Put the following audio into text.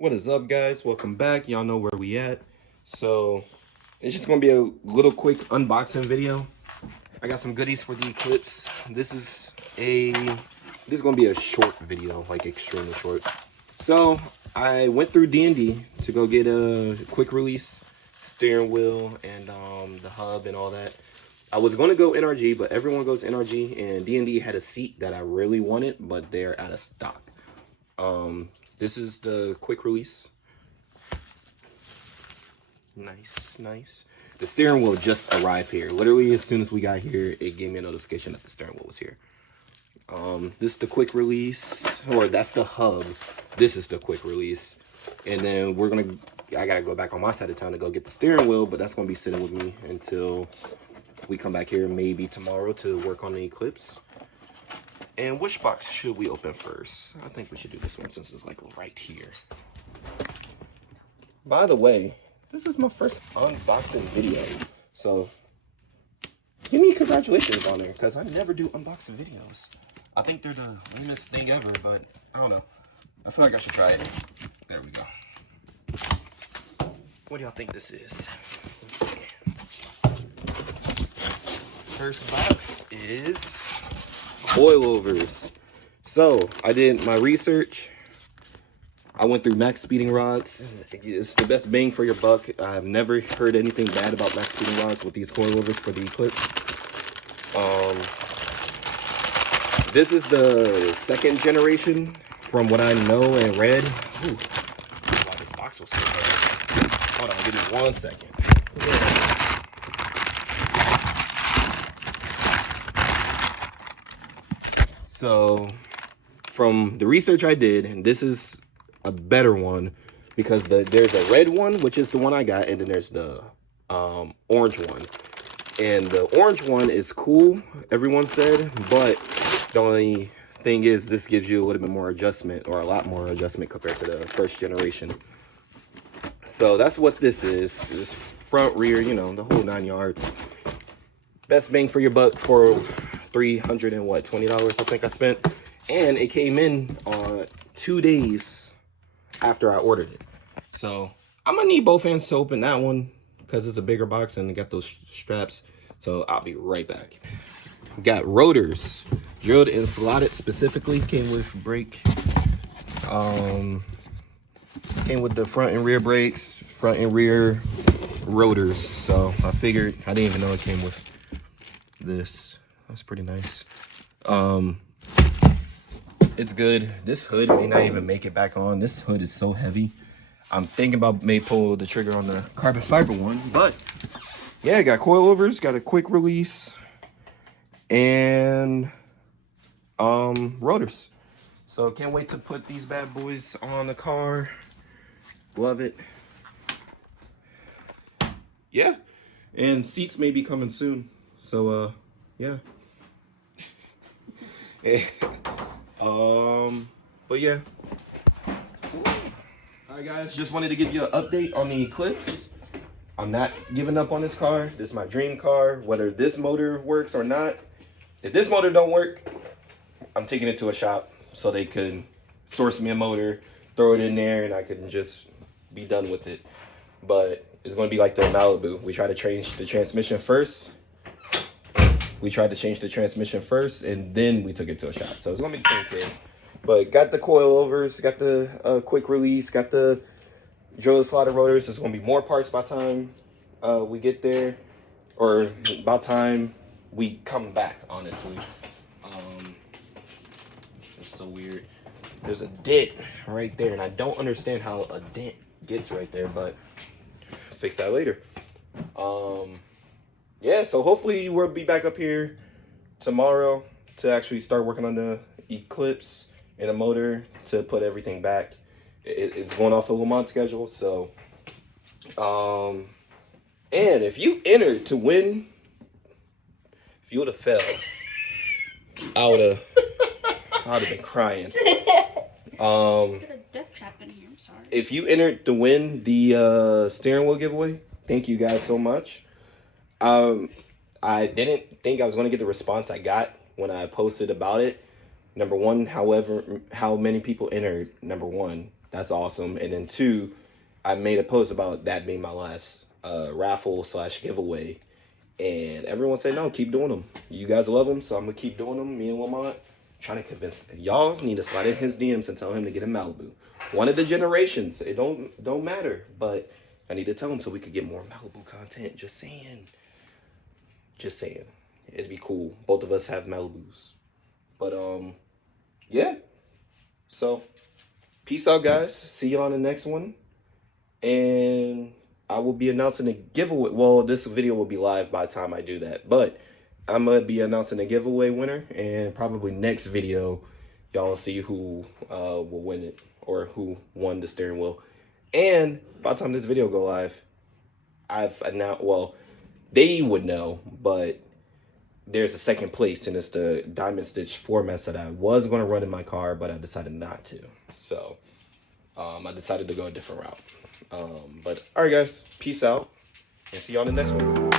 What is up, guys? Welcome back. Y'all know where we at. So it's just gonna be a little quick unboxing video. I got some goodies for the Eclipse. This is gonna be a short video, like extremely short. So I went through D&D to go get a quick release steering wheel and the hub and all that. I was gonna go NRG, but everyone goes NRG, and D&D had a seat that I really wanted, but they're out of stock. This is the quick release. Nice. The steering wheel just arrived here. Literally, as soon as we got here, it gave me a notification that the steering wheel was here. This is the quick release, or that's the hub. This is the quick release. And then I gotta go back on my side of town to go get the steering wheel, but that's gonna be sitting with me until we come back here maybe tomorrow to work on the Eclipse. And which box should we open first? I think we should do this one since it's like right here. By the way, this is my first unboxing video. So give me congratulations on there, because I never do unboxing videos. I think they're the lamest thing ever, but I don't know. I feel like I should try it. There we go. What do y'all think this is? Let's see. First box is coilovers. So I did my research. I went through max speeding rods. It's the best bang for your buck. I've never heard anything bad about max speeding rods with these coilovers for the Eclipse. This is the second generation from what I know and read. Ooh, wow, this box was so heavy. Hold on, give me 1 second. So from the research I did, and this is a better one, because there's a red one, which is the one I got, and then there's the orange one. And the orange one is cool, everyone said, but the only thing is this gives you a little bit more adjustment, or a lot more adjustment compared to the first generation. So that's what this is. This front, rear, you know, the whole 9 yards. Best bang for your buck for $320, I think I spent. And it came in 2 days after I ordered it. So I'm gonna need both hands to open that one because it's a bigger box and it got those straps. So I'll be right back. Got rotors, drilled and slotted specifically. Came with brake. Came with the front and rear brakes, front and rear rotors. So I figured, I didn't even know it came with this. That's pretty nice. It's good. This hood may not even make it back on. This hood is so heavy. I'm thinking about may pull the trigger on the carbon fiber one, but yeah, got coilovers, got a quick release, and rotors. So can't wait to put these bad boys on the car. Love it. Yeah, and seats may be coming soon. So yeah. But yeah. Alright guys, just wanted to give you an update on the Eclipse. I'm not giving up on this car. This is my dream car, whether this motor works or not. If this motor don't work, I'm taking it to a shop so they could source me a motor, throw it in there, and I can just be done with it. But it's going to be like the Malibu. We try to change the transmission first. And then we took it to a shop. So it's going to be the same case. But got the coilovers, got the quick release, got the drill slotted rotors. There's going to be more parts by the time we get there, or by the time we come back, honestly. It's so weird. There's a dent right there, and I don't understand how a dent gets right there, but fix that later. Yeah, so hopefully we'll be back up here tomorrow to actually start working on the Eclipse and a motor to put everything back. It's going off the Lamont schedule, so and if you entered to win, if you would have failed, I would have been crying. If you entered to win the steering wheel giveaway, thank you guys so much. I didn't think I was going to get the response I got when I posted about it. Number one, however, how many people entered, number one. That's awesome. And then 2, I made a post about that being my last raffle / giveaway. And everyone said, no, keep doing them. You guys love them, so I'm going to keep doing them. Me and Lamont trying to convince him. Y'all need to slide in his DMs and tell him to get a Malibu. One of the generations. It don't matter, but I need to tell him so we could get more Malibu content. Just saying. Just saying. It'd be cool. Both of us have Malibus. But, yeah. So, peace out, guys. See you on the next one. And I will be announcing a giveaway. Well, this video will be live by the time I do that. But I'm going to be announcing a giveaway winner. And probably next video, y'all see who will win it. Or who won the steering wheel. And by the time this video go live, I've announced, well, they would know, but there's a second place, and it's the Diamond Stitch format that I was going to run in my car, but I decided not to. So, I decided to go a different route. But, alright guys, peace out, and see you on the next one.